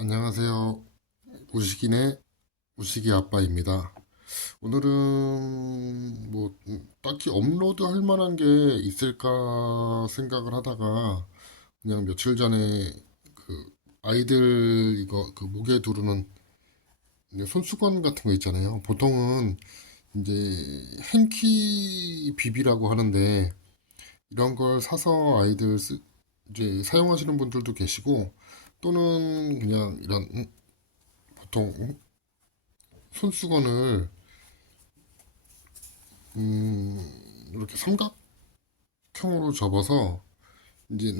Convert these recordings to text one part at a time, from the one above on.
안녕하세요. 우식이네 우식이 아빠입니다. 오늘은 뭐 딱히 업로드 할 만한 게 있을까 생각을 하다가 그냥 며칠 전에 그 아이들 이거 그 목에 두르는 이제 손수건 같은 거 있잖아요. 보통은 이제 행키 비비라고 하는데 이런 걸 사서 이제 사용하시는 분들도 계시고 또는 그냥 이런 보통 손수건을 이렇게 삼각형으로 접어서 이제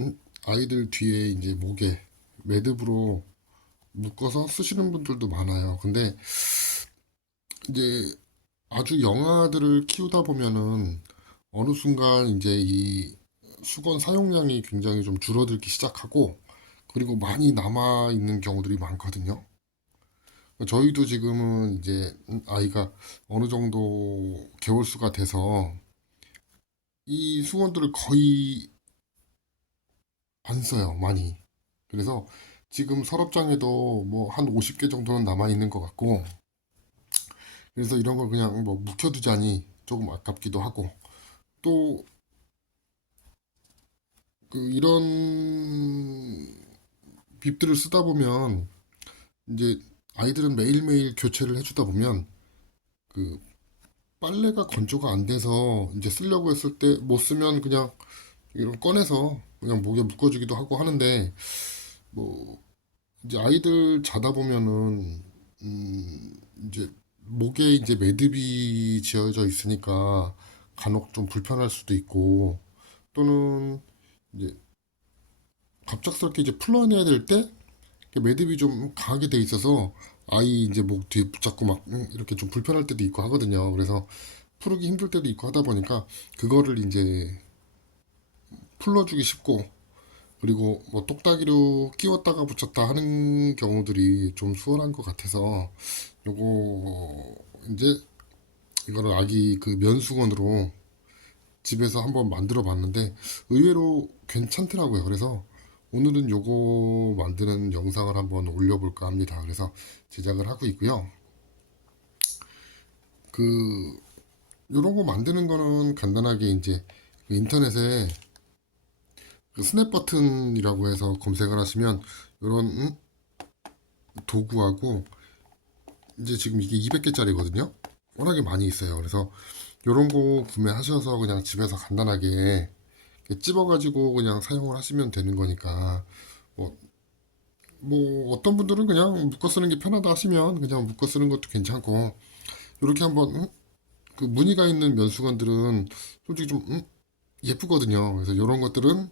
아이들 뒤에 이제 목에 매듭으로 묶어서 쓰시는 분들도 많아요. 근데 이제 아주 영아들을 키우다 보면은 어느 순간 이제 이 수건 사용량이 굉장히 좀 줄어들기 시작하고 그리고 많이 남아 있는 경우들이 많거든요. 저희도 지금은 이제 아이가 어느 정도 개월수가 돼서 이 수건들을 거의 안 써요, 많이. 그래서 지금 서랍장에도 뭐 한 50개 정도는 남아 있는 것 같고, 그래서 이런 걸 그냥 뭐 묵혀두자니 조금 아깝기도 하고, 또 그 이런 빕들을 쓰다 보면 이제 아이들은 매일매일 교체를 해주다 보면 그 빨래가 건조가 안 돼서 이제 쓰려고 했을 때 못 쓰면 그냥 이런 꺼내서 그냥 목에 묶어주기도 하고 하는데 뭐 이제 아이들 자다 보면은 이제 목에 이제 매듭이 지어져 있으니까 간혹 좀 불편할 수도 있고 또는 이제 갑작스럽게 이제 풀어내야 될 때 매듭이 좀 강하게 돼 있어서 아이 이제 목 뒤에 붙잡고 막 이렇게 좀 불편할 때도 있고 하거든요. 그래서 풀기 힘들 때도 있고 하다 보니까 그거를 이제 풀어주기 쉽고 그리고 뭐 똑딱이로 끼웠다가 붙였다 하는 경우들이 좀 수월한 것 같아서 요거 이제 이거를 아기 그 면수건으로 집에서 한번 만들어 봤는데 의외로 괜찮더라고요. 그래서 오늘은 요거 만드는 영상을 한번 올려볼까 합니다. 그래서 제작을 하고 있고요. 그 요런 거 만드는 거는 간단하게 이제 그 인터넷에 그 스냅 버튼이라고 해서 검색을 하시면 요런 도구하고 이제 지금 이게 200개짜리거든요. 워낙에 많이 있어요. 그래서 요런 거 구매하셔서 그냥 집에서 간단하게 이렇게 찝어가지고 그냥 사용을 하시면 되는 거니까 뭐, 뭐 어떤 분들은 그냥 묶어 쓰는 게 편하다 하시면 그냥 묶어 쓰는 것도 괜찮고 이렇게 한번 그 무늬가 있는 면수건들은 솔직히 좀 예쁘거든요. 그래서 이런 것들은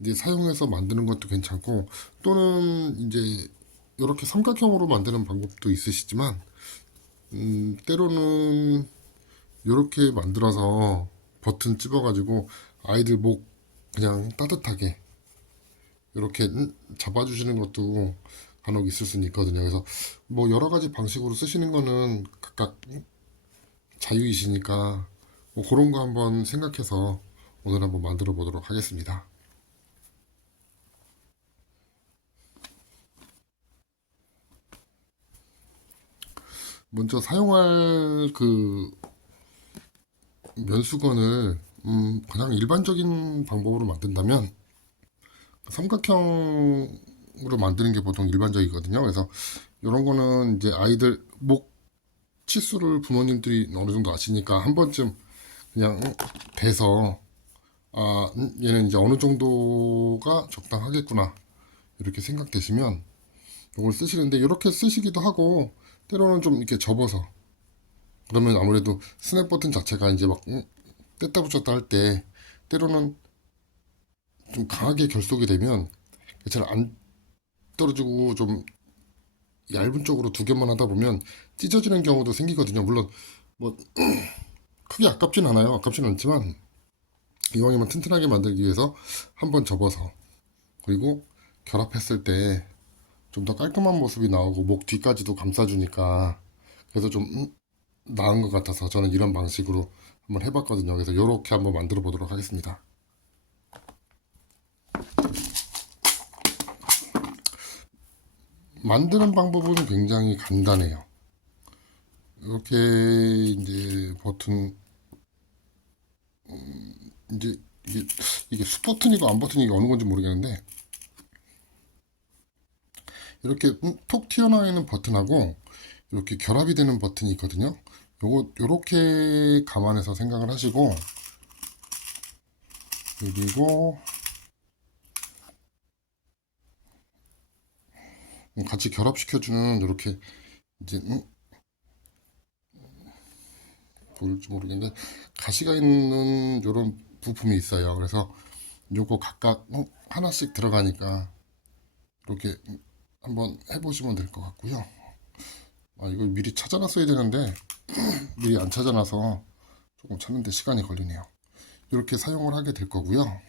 이제 사용해서 만드는 것도 괜찮고 또는 이제 이렇게 삼각형으로 만드는 방법도 있으시지만 때로는 이렇게 만들어서 버튼 찝어가지고 아이들 목 그냥 따뜻하게 이렇게 잡아주시는 것도 간혹 있을 수는 있거든요. 그래서 뭐 여러 가지 방식으로 쓰시는 거는 각각 자유이시니까 뭐 그런 거 한번 생각해서 오늘 한번 만들어 보도록 하겠습니다. 먼저 사용할 그 면수건을 그냥 일반적인 방법으로 만든다면 삼각형으로 만드는 게 보통 일반적이거든요. 그래서 이런 거는 이제 아이들 목 치수를 부모님들이 어느 정도 아시니까 한 번쯤 그냥 대서 얘는 이제 어느 정도가 적당하겠구나 이렇게 생각되시면 이걸 쓰시는데 이렇게 쓰시기도 하고 때로는 좀 이렇게 접어서 그러면 아무래도 스냅 버튼 자체가 이제 막 뗐다 붙였다 할 때 때로는 좀 강하게 결속이 되면 잘 안 떨어지고 좀 얇은 쪽으로 두 개만 하다 보면 찢어지는 경우도 생기거든요. 물론 뭐 크게 아깝진 않아요. 아깝진 않지만 이왕이면 튼튼하게 만들기 위해서 한번 접어서 그리고 결합했을 때 좀 더 깔끔한 모습이 나오고 목 뒤까지도 감싸주니까 그래서 좀 나은 것 같아서 저는 이런 방식으로 한번 해봤거든요. 그래서 이렇게 한번 만들어 보도록 하겠습니다. 만드는 방법은 굉장히 간단해요. 이렇게 이제 버튼 이제 이게 스버튼이고 안 버튼이고 어느 건지 모르겠는데 이렇게 톡 튀어나와 있는 버튼하고 이렇게 결합이 되는 버튼이 있거든요. 요렇게 감안해서 생각을 하시고 그리고 같이 결합시켜주는 이렇게 이제 보일지 모르겠는데 가시가 있는 요런 부품이 있어요. 그래서 요거 각각 하나씩 들어가니까 이렇게 한번 해보시면 될 것 같고요. 아, 이걸 미리 찾아놨어야 되는데 미리 안 찾아놔서 조금 찾는데 시간이 걸리네요. 이렇게 사용을 하게 될 거고요.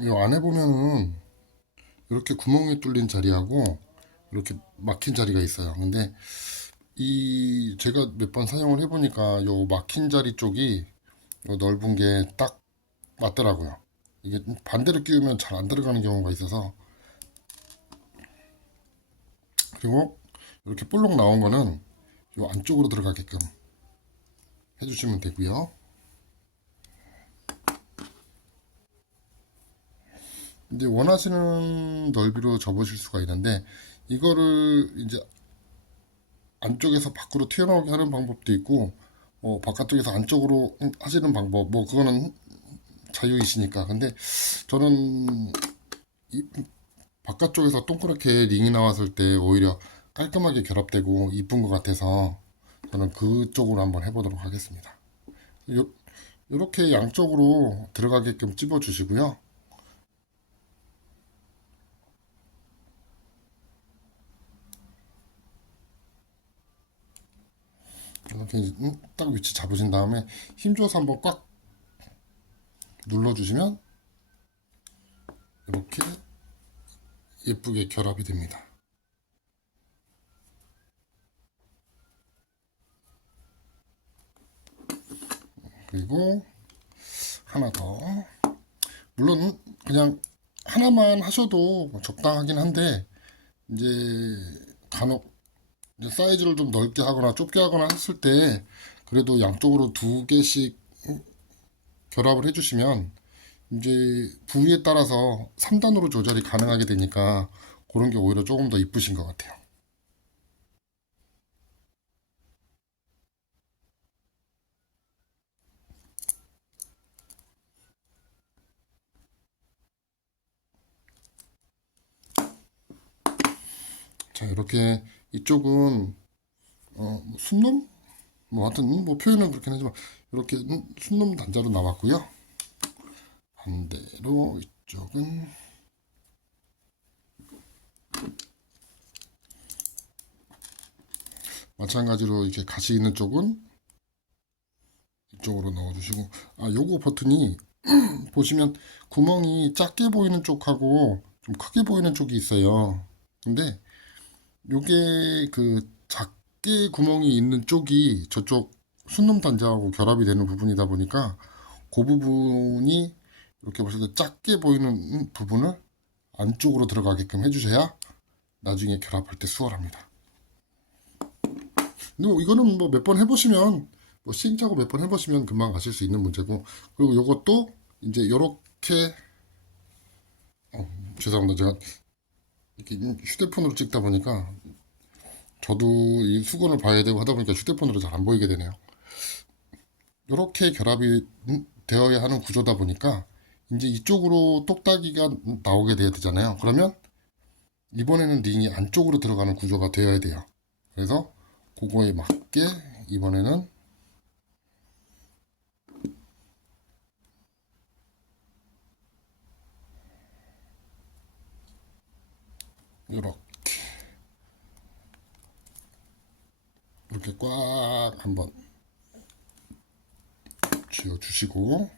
이 안에 보면은 이렇게 구멍이 뚫린 자리하고 이렇게 막힌 자리가 있어요. 근데 이 제가 몇 번 사용을 해보니까 요 막힌 자리 쪽이 요 넓은 게 딱 맞더라고요. 이게 반대로 끼우면 잘 안 들어가는 경우가 있어서 그리고 이렇게 볼록 나온 거는 요 안쪽으로 들어가게끔 해주시면 되고요. 이제 원하시는 넓이로 접으실 수가 있는데 이거를 이제 안쪽에서 밖으로 튀어나오게 하는 방법도 있고 바깥쪽에서 안쪽으로 하시는 방법 뭐 그거는 자유이시니까 근데 저는 이 바깥쪽에서 동그랗게 링이 나왔을 때 오히려 깔끔하게 결합되고 이쁜 것 같아서 저는 그쪽으로 한번 해보도록 하겠습니다. 이렇게 양쪽으로 들어가게끔 찝어 주시고요. 이렇게 딱 위치 잡으신 다음에 힘줘서 한번 꽉 눌러주시면 이렇게 예쁘게 결합이 됩니다. 그리고 하나 더. 물론 그냥 하나만 하셔도 적당하긴 한데 이제 간혹 이제 사이즈를 좀 넓게 하거나 좁게 하거나 했을 때 그래도 양쪽으로 두 개씩 결합을 해주시면 이제 부위에 따라서 3단으로 조절이 가능하게 되니까 그런 게 오히려 조금 더 이쁘신 것 같아요. 자, 이렇게 이쪽은 순놈? 뭐 하여튼 뭐 표현은 그렇긴 하지만 이렇게 순놈 단자로 나왔고요. 반대로 이쪽은 마찬가지로 이렇게 가시 있는 쪽은 이쪽으로 넣어주시고 요거 버튼이 보시면 구멍이 작게 보이는 쪽하고 좀 크게 보이는 쪽이 있어요. 근데 요게 그 작게 구멍이 있는 쪽이 저쪽 순놈 단자하고 결합이 되는 부분이다 보니까 그 부분이 이렇게 보실 때 작게 보이는 부분을 안쪽으로 들어가게끔 해주셔야 나중에 결합할 때 수월합니다. 근데 뭐 이거는 뭐 몇 번 해보시면 뭐 시행착오 몇 번 해보시면 금방 가실 수 있는 문제고 그리고 요것도 이제 요렇게 죄송합니다. 제가 이렇게 휴대폰으로 찍다 보니까 저도 이 수건을 봐야 되고 하다 보니까 휴대폰으로 잘 안 보이게 되네요. 이렇게 결합이 되어야 하는 구조다 보니까 이제 이쪽으로 똑딱이가 나오게 돼야 되잖아요. 그러면 이번에는 링이 안쪽으로 들어가는 구조가 되어야 돼요. 그래서 그거에 맞게 이번에는 이렇게 꽉 한번 쥐어주시고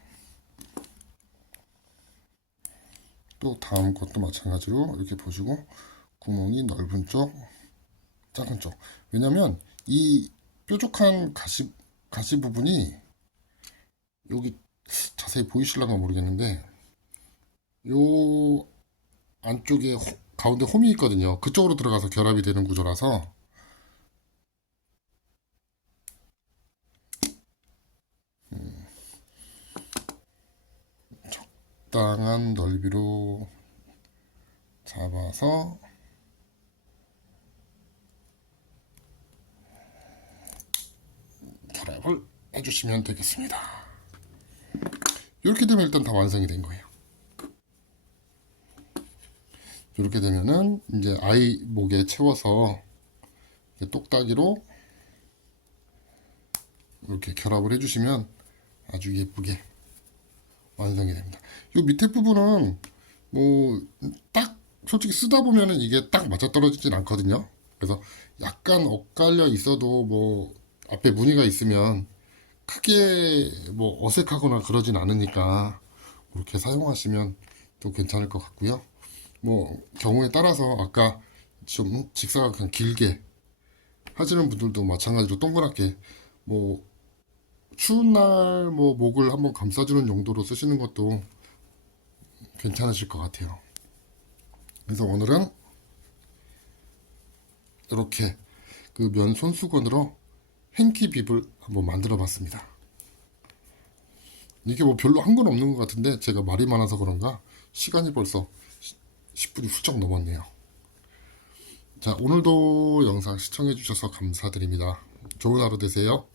또 다음 것도 마찬가지로 이렇게 보시고 구멍이 넓은 쪽 작은 쪽. 왜냐면 이 뾰족한 가시 부분이 여기 자세히 보이실랑가 모르겠는데 요 안쪽에 가운데 홈이 있거든요. 그쪽으로 들어가서 결합이 되는 구조라서 적당한 넓이로 잡아서 결합을 해주시면 되겠습니다. 이렇게 되면 일단 다 완성이 된 거예요. 이렇게 되면은 이제 아이 목에 채워서 똑딱이로 이렇게 결합을 해주시면 아주 예쁘게 완성이 됩니다. 이 밑에 부분은 뭐 딱 솔직히 쓰다 보면은 이게 딱 맞아떨어지진 않거든요. 그래서 약간 엇갈려 있어도 뭐 앞에 무늬가 있으면 크게 뭐 어색하거나 그러진 않으니까 그렇게 사용하시면 또 괜찮을 것 같고요. 뭐 경우에 따라서 아까 좀 직사각 그냥 길게 하시는 분들도 마찬가지로 동그랗게 뭐 추운 날 뭐 목을 한번 감싸주는 용도로 쓰시는 것도 괜찮으실 것 같아요. 그래서 오늘은 이렇게 그 면 손수건으로 행키 빕을 한번 만들어 봤습니다. 이게 뭐 별로 한 건 없는 것 같은데 제가 말이 많아서 그런가 시간이 벌써 10분이 훌쩍 넘었네요. 자, 오늘도 영상 시청해 주셔서 감사드립니다. 좋은 하루 되세요.